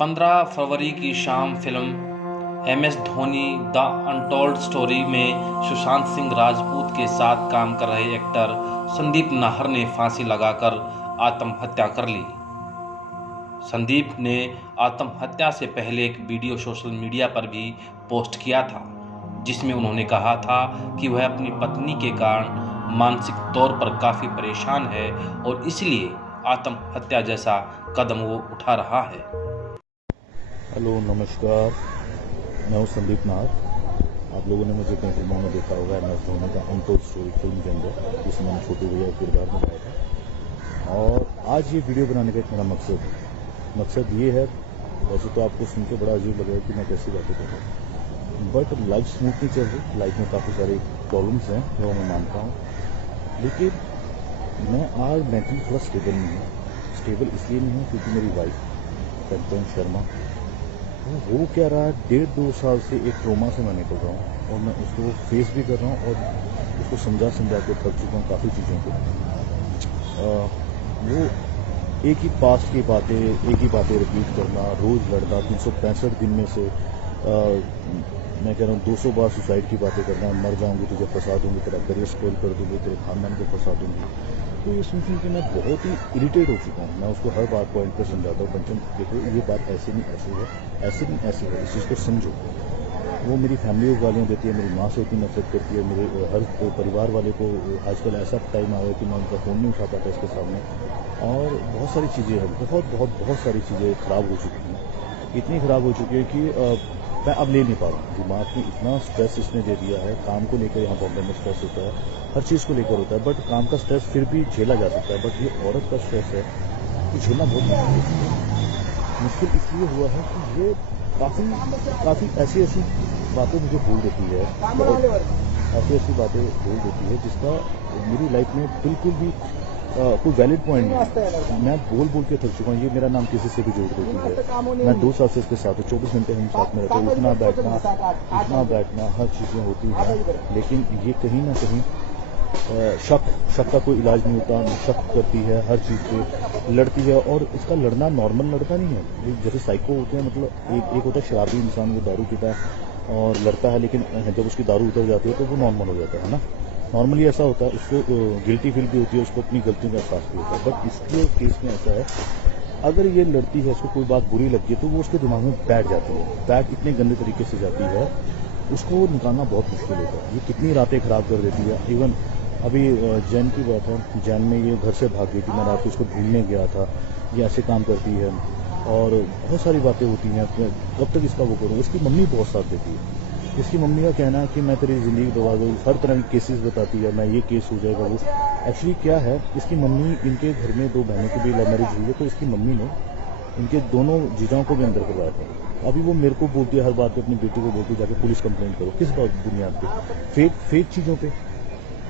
15 फरवरी की शाम film MS Dhoni the untold story में सुशांत सिंह राजपूत के साथ काम कर रहे एक्टर संदीप नाहर ने फांसी लगाकर आत्महत्या कर ली। संदीप ने आत्महत्या से पहले एक वीडियो सोशल मीडिया पर भी पोस्ट किया था, जिसमें उन्होंने कहा था कि वह अपनी पत्नी के कारण मानसिक तौर पर काफ़ी परेशान है और इसलिए आत्महत्या जैसा कदम वो उठा रहा है। हेलो नमस्कार, मैं हूँ संदीप नाहर। आप लोगों ने मुझे कई फिल्मों में देखा होगा, एमएस धोनी का अनटोल्ड स्टोरी फिल्म के अंदर, जिसमें मैंने छोटे भैया का किरदार निभाया था। और आज ये वीडियो बनाने का एक मेरा मकसद ये है, वैसे तो आपको सुन के बड़ा अजीब लगेगा कि मैं कैसी बातें कर रहा हूँ, बट लाइफ स्मूथ नहीं चल रही। लाइफ में काफ़ी सारे प्रॉब्लम्स हैं जो मैं मानता हूँ, लेकिन मैं आज मेंटली थोड़ा स्टेबल नहीं हूँ। स्टेबल इसलिए नहीं हूँ क्योंकि मेरी वाइफ कंचन शर्मा वो क्या रहा है, 1.5-2 साल से एक ट्रोमा से मैं निकल रहा हूँ और मैं उसको फेस भी कर रहा हूँ और उसको समझा के थक चुका हूँ काफ़ी चीज़ों को। वो एक ही पास्ट की बातें रिपीट करना, रोज़ लड़ना, 365 दिन में से मैं कह रहा हूँ 200 बार सुसाइड की बातें करना, मर जाऊंगी तुझे फंसा दूंगी, तेरा करियर स्पॉइल कर दूंगी, तेरे खानदान को फंसा दूंगी। तो ये सुन के मैं बहुत ही इरिटेट हो चुका हूँ। मैं उसको हर बार पॉइंट पर समझाता हूँ, कंचन देखो ये बात ऐसे नहीं ऐसे है, ऐसे नहीं ऐसे है, इस चीज़ को समझो। वो मेरी फैमिली को गालियाँ देती है, मेरी माँ से इतनी नफरत करती है, मेरे हर परिवार वाले को आजकल ऐसा टाइम आ गया कि मैं उनका फ़ोन नहीं उठा पाता इसके सामने। और बहुत सारी चीज़ें हैं, बहुत सारी चीज़ें ख़राब हो चुकी हैं, इतनी ख़राब हो चुकी है कि मैं अब ले नहीं पा रहा हूँ। दिमाग में इतना स्ट्रेस इसने दे दिया है, काम को लेकर यहाँ बॉम्बे में स्ट्रेस होता है, हर चीज़ को लेकर होता है, बट काम का स्ट्रेस फिर भी झेला जा सकता है, बट ये औरत का स्ट्रेस है ये झेलना बहुत मुश्किल इसलिए हुआ है कि ये काफ़ी ऐसी बातें मुझे बोल देती है, ऐसी बातें बोल देती है जिसका मेरी लाइफ में बिल्कुल भी कोई वैलिड पॉइंट नहीं। मैं बोल के थक चुका हूँ। ये मेरा नाम किसी से भी जोड़ देती है। मैं 2 साल से इसके साथ हूँ, 24 घंटे हम साथ में रहते हैं, उठना बैठना हर चीज़ें होती हैं, लेकिन ये कहीं ना कहीं शक का कोई इलाज नहीं होता। शक करती है, हर चीज़ पे लड़ती है, और इसका लड़ना नॉर्मल लड़का नहीं है। जैसे साइको होते हैं, मतलब एक होता है शराबी इंसान, वो दारू पीता है और लड़ता है, लेकिन जब उसकी दारू उतर जाती है तो वो नॉर्मल हो जाता है ना। नॉर्मली ऐसा होता है, उसको गिल्टी फील भी होती है, उसको अपनी गलतियों का एहसास भी होता है। बट इसके केस में ऐसा है, अगर ये लड़ती है, उसको कोई बात बुरी लगती है तो वो उसके दिमाग में बैठ जाती है, बैठ इतने गंदे तरीके से जाती है, उसको निकालना बहुत मुश्किल होता है। ये कितनी रातें खराब कर देती है। इवन अभी जैन की बात है, जैन में ये घर से भाग गई थी, मैं रात को उसको ढूंढने गया था। ये ऐसे काम करती है और बहुत सारी बातें होती हैं। कब तक इसका वो करूँ। इसकी मम्मी बहुत साथ देती है। इसकी मम्मी का कहना है कि मैं तेरी ज़िंदगी बर्बाद हो, हर तरह के केसेस बताती है, मैं ये केस हो जाएगा वो। एक्चुअली क्या है, इसकी मम्मी, इनके घर में 2 बहनों की भी लव मैरिज हुई है, तो इसकी मम्मी ने इनके दोनों जीजाओं को भी अंदर करवाया था। अभी वो मेरे को बोलती है हर बात पे, अपनी बेटी को बोलती है जाके पुलिस कंप्लेंट करो। किस बात बुनियाद पे? फेक चीज़ों पे,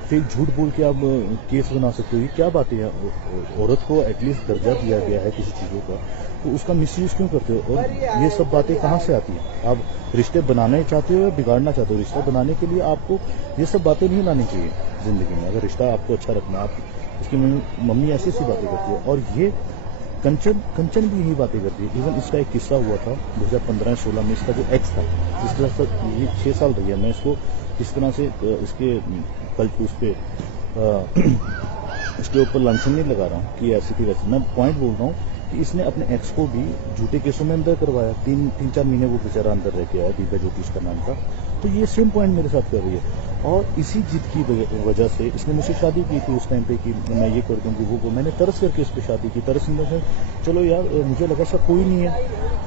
फेक झूठ बोल के आप केस बना सकते हो। ये क्या बातें हैं? औरत को एटलीस्ट दर्जा दिया गया है किसी चीज़ों का, तो उसका मिसयूज क्यों करते हो? और ये सब बातें कहाँ से आती हैं? आप रिश्ते बनाना चाहते हो या बिगाड़ना चाहते हो? रिश्ता बनाने के लिए आपको ये सब बातें नहीं लानी चाहिए जिंदगी में। अगर रिश्ता आपको अच्छा रखना, आप उसकी मम्मी ऐसी बातें करती है, और ये कंचन भी यही बातें करती है। इवन इसका एक किस्सा हुआ था 2015-16 में। इसका जो एक्स था, जिसके साथ ये 6 साल रही है, मैं इसको इस तरह से इसके कल उस पर इसके ऊपर लांछन नहीं लगा रहा हूँ कि ऐसी थी वैसी। मैं पॉइंट बोल रहा हूँ कि इसने अपने एक्स को भी झूठे केसों में अंदर करवाया। 3-4 महीने वो बेचारा अंदर रह के आया, दिव्या ज्योतिष का नाम था। तो ये सेम पॉइंट मेरे साथ कर रही है, और इसी जिद की वजह से इसने मुझसे शादी की थी उस टाइम पे कि मैं ये कर दूंगी वो। मैंने तरस करके इस पर शादी की। तरस में चलो यार, मुझे लगा ऐसा कोई नहीं है,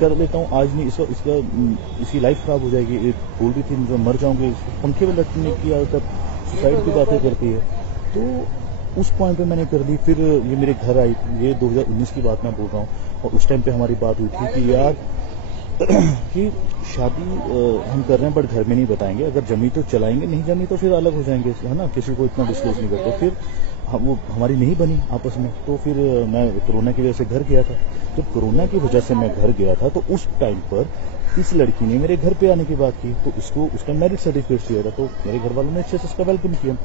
कर लेता हूँ। आज नहीं, इसकी लाइफ खराब हो जाएगी। बोल भी थी मुझे मर जाऊंगी, पंखे में लटकने की आदत, सुसाइड की बातें करती है। तो उस पॉइंट पे मैंने कर दी। फिर ये मेरे घर आई, ये 2019 की बात मैं बोल रहा हूँ, और उस टाइम पे हमारी बात हुई थी कि यार कि शादी हम कर रहे हैं, बट घर में नहीं बताएंगे, अगर जमी तो चलाएंगे, नहीं जमी तो फिर अलग हो जाएंगे, है ना, किसी को इतना डिस्क्लोज नहीं करते। फिर वो हमारी नहीं बनी आपस में, तो फिर मैं कोरोना की वजह से घर गया था। जब कोरोना की वजह से मैं घर गया था, तो उस टाइम पर इस लड़की ने मेरे घर पे आने की बात की, तो इसको उसका मैरिज सर्टिफिकेट चाहिए था, तो मेरे घर वालों ने अच्छे से उसका वेलकम किया।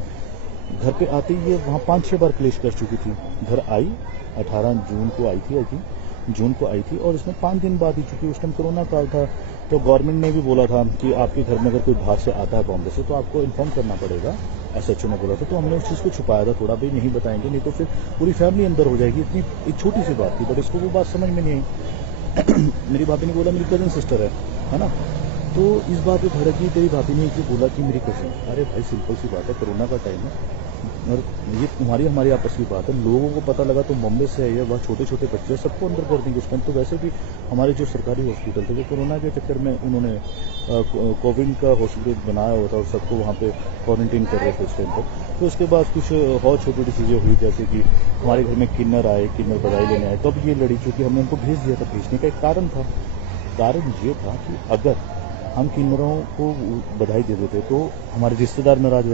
घर पे आते ही ये वहाँ 5-6 बार क्लेश कर चुकी थी। घर आई, 18 जून को आई थी आई थिंक, जून को आई थी और इसमें 5 दिन बाद ही, चूंकि उस टाइम कोरोना काल था, तो गवर्नमेंट ने भी बोला था कि आपके घर में अगर कोई बाहर से आता है बॉम्बे से तो आपको इन्फॉर्म करना पड़ेगा, SHO ने बोला था। तो हमने उस चीज़ को छुपाया था थोड़ा, भाई नहीं बताएंगे नहीं तो फिर पूरी फैमिली अंदर हो जाएगी। इतनी एक छोटी सी बात थी, बट इसको वो बात समझ में नहीं आई। मेरी भाभी ने बोला मेरी कज़न सिस्टर है ना, तो इस बात पे भड़क गई। तेरी भाभी ने एक बोला कि मेरी कज़न, अरे भाई सिंपल सी बात है, कोरोना का टाइम है और ये तुम्हारी हमारी आपस की बात है। लोगों को पता लगा तो बॉम्बे से है, वहाँ छोटे छोटे बच्चे सबको अंदर कर देंगे उस टाइम। तो वैसे भी हमारे जो सरकारी हॉस्पिटल थे वो कोरोना के चक्कर में उन्होंने कोविड का हॉस्पिटल बनाया हुआ था और सबको वहाँ पे क्वारंटीन कर रहे थे उस टाइम पर। तो उसके बाद कुछ और छोटी छोटी चीज़ें हुई, जैसे कि हमारे घर में किन्नर आए, किन्नर बधाई लेने आए, तब ये लड़ी, चूँकि हमने उनको भेज दिया था। भेजने का एक कारण था, कारण ये था कि अगर हम किन्नरों को बधाई दे देते तो हमारे रिश्तेदार नाराज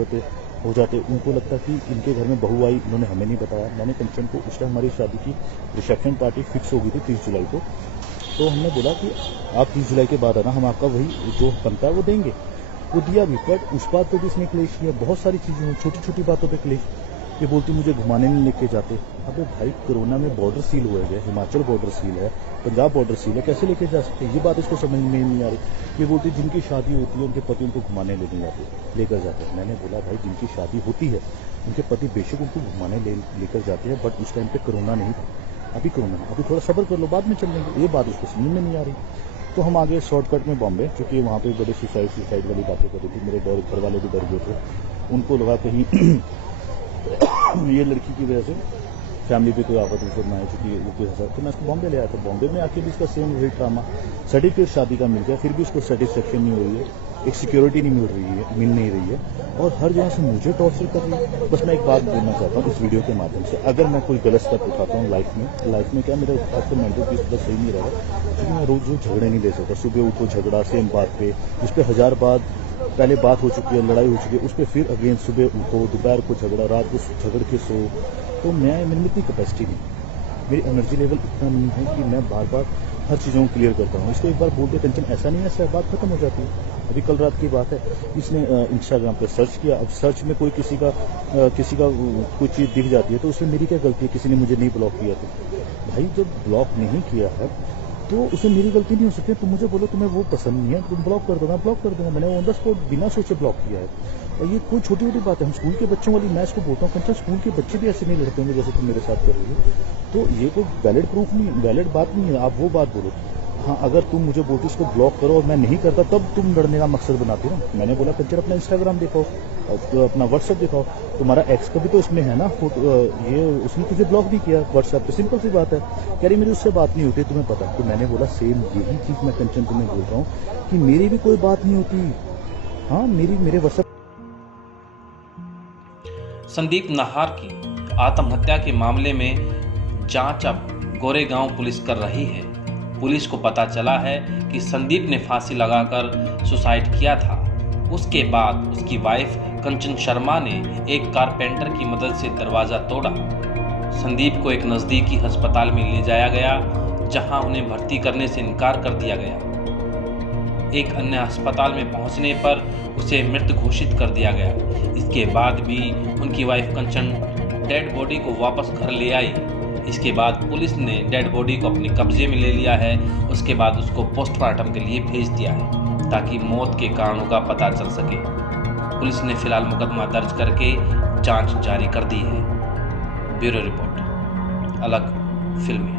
हो जाते। उनको लगता कि इनके घर में बहू आई, इन्होंने हमें नहीं बताया। मैंने कंचन को, उस टाइम हमारी शादी की रिसेप्शन पार्टी फिक्स हो गई थी 30 जुलाई को, तो हमने बोला कि आप 30 जुलाई के बाद आना, हम आपका वही जो बनता है वो देंगे। वो दिया भी, बट उस बात पर भी इसने क्लेश किया। बहुत सारी चीज़ें हुई, छोटी छोटी बातों पर क्लेश। ये बोलती मुझे घुमाने नहीं लेके जाते। अबे भाई कोरोना में बॉर्डर सील हुए गए, हिमाचल बॉर्डर सील है, पंजाब बॉर्डर सील है, कैसे लेके जा सकते? ये बात इसको समझ में नहीं आ रही। ये बोलती जिनकी शादी होती है उनके पति उनको घुमाने लेकर जाते हैं। मैंने बोला भाई जिनकी शादी होती है उनके पति बेशक उनको घुमाने लेकर जाते हैं, बट उस टाइम पे कोरोना नहीं था। अभी कोरोना, अभी थोड़ा सब्र कर लो, बाद में चल लेंगे। ये बात उसको समझ में नहीं आ रही। तो हम आगे शॉर्टकट में बॉम्बे, क्योंकि वहाँ पे बड़े सुसाइड वाली बातें कर रही थी। मेरे घर वाले भी डर गए थे, उनको लगा कहीं ये लड़की की वजह से फैमिली पे कोई आफत उफत ना है, चूँकि वो कोई हंसा। तो मैं उसको बॉम्बे ले आया था। बॉम्बे में आके भी इसका सेम वही ड्रामा, सर्टिफिकेट शादी का मिल गया, फिर भी उसको सेटिस्फेक्शन नहीं हो रही है, एक सिक्योरिटी नहीं मिल नहीं रही है, और हर जगह से मुझे टॉर्चर कर रही है। बस मैं एक बात बोलना चाहता हूँ इस वीडियो के माध्यम से, अगर मैं कोई गलत स्टेप उठाता हूँ लाइफ में क्या मेरा आजकल मेंटल पीस बस सही नहीं रहा, क्योंकि मैं रोज झगड़े नहीं ले सकता। सुबह उठो झगड़ा सेम बात पे, उस पर 1000 बात पहले बात हो चुकी है, लड़ाई हो चुकी है, उस पर फिर अगेन सुबह उठो, दोपहर को झगड़ा, रात को झगड़ के सो। तो मेरे में इतनी कैपेसिटी नहीं, मेरी एनर्जी लेवल इतना नहीं है कि मैं बार बार हर चीज़ों को क्लियर करता हूँ। इसको एक बार बोलते टेंशन ऐसा नहीं है, ऐसा बात खत्म हो जाती है। अभी कल रात की बात है, इसने इंस्टाग्राम पे सर्च किया। अब सर्च में कोई किसी का कोई चीज़ दिख जाती है तो उसमें मेरी क्या गलती है? किसी ने मुझे नहीं ब्लॉक किया तो भाई जब ब्लॉक नहीं किया है तो उसमें मेरी गलती नहीं हो सकती। तुम मुझे बोलो तुम्हें वो पसंद नहीं है, तुम ब्लॉक कर दो, मैं ब्लॉक कर दूंगा। मैंने ऑन द स्पॉट बिना सोचे ब्लॉक किया है। और ये कोई छोटी छोटी बात है, हम स्कूल के बच्चों वाली, मैं इसको बोलता हूँ कंचन स्कूल के बच्चे भी ऐसे नहीं लड़ते होंगे जैसे तुम मेरे साथ कर रही हो। तो ये कोई वैलिड प्रूफ नहीं, वैलिड बात नहीं है। आप वो बात बोलो, हाँ अगर तुम मुझे बोलते इसको ब्लॉक करो और मैं नहीं करता तब तुम लड़ने का मकसद बनाती हो। मैंने बोला कंचन अपना इंस्टाग्राम दिखाओ, तो अपना व्हाट्सएप दिखाओ, तुम्हारा एक्स का भी तो इसमें है ना, ये उसने तुझे ब्लॉक भी किया व्हाट्सएप पे, सिंपल सी बात है। कह रही मेरी उससे बात नहीं होती, तुम्हें पता। तो मैंने बोला सेम यही चीज मैं कंचन तुम्हें बोल रहा हूँ कि मेरी भी कोई बात नहीं होती। हाँ मेरे व्हाट्सएप। संदीप नाहर की आत्महत्या के मामले में जांच अब गोरेगांव पुलिस कर रही है। पुलिस को पता चला है कि संदीप ने फांसी लगाकर सुसाइड किया था। उसके बाद उसकी वाइफ कंचन शर्मा ने एक कारपेंटर की मदद से दरवाज़ा तोड़ा। संदीप को एक नज़दीकी अस्पताल में ले जाया गया, जहां उन्हें भर्ती करने से इनकार कर दिया गया। एक अन्य अस्पताल में पहुंचने पर उसे मृत घोषित कर दिया गया। इसके बाद भी उनकी वाइफ कंचन डेड बॉडी को वापस घर ले आई। इसके बाद पुलिस ने डेड बॉडी को अपने कब्जे में ले लिया है। उसके बाद उसको पोस्टमार्टम के लिए भेज दिया है ताकि मौत के कारणों का पता चल सके। पुलिस ने फिलहाल मुकदमा दर्ज करके जांच जारी कर दी है। ब्यूरो रिपोर्ट, अलग फिल्मी।